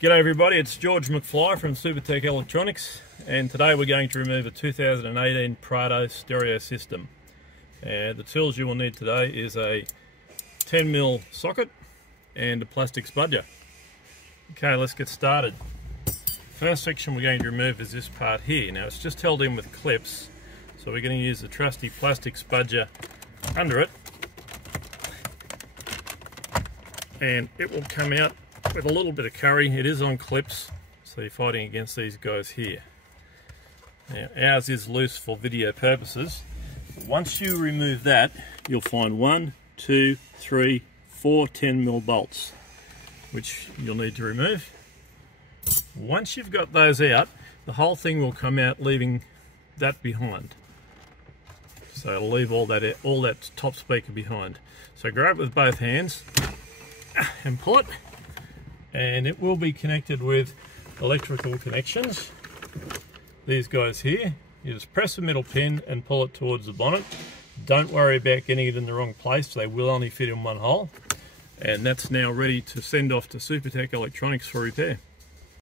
G'day everybody, it's George McFly from Supertech Electronics, and today we're going to remove a 2018 Prado stereo system. The tools you will need today is a 10mm socket and a plastic spudger. Okay, let's get started. First section we're going to remove is this part here. Now it's just held in with clips, so we're going to use the trusty plastic spudger under it, and it will come out with a little bit of curry. It is on clips, so you're fighting against these guys here. Now ours is loose for video purposes. Once you remove that, you'll find 1, 2, 3, 4 10mm bolts, which you'll need to remove. Once you've got those out, the whole thing will come out, leaving that behind. So it'll leave all that top speaker behind. So grab it with both hands and pull it. And it will be connected with electrical connections. These guys here, you just press the middle pin and pull it towards the bonnet. Don't worry about getting it in the wrong place, they will only fit in one hole. And that's now ready to send off to Supertech Electronics for repair.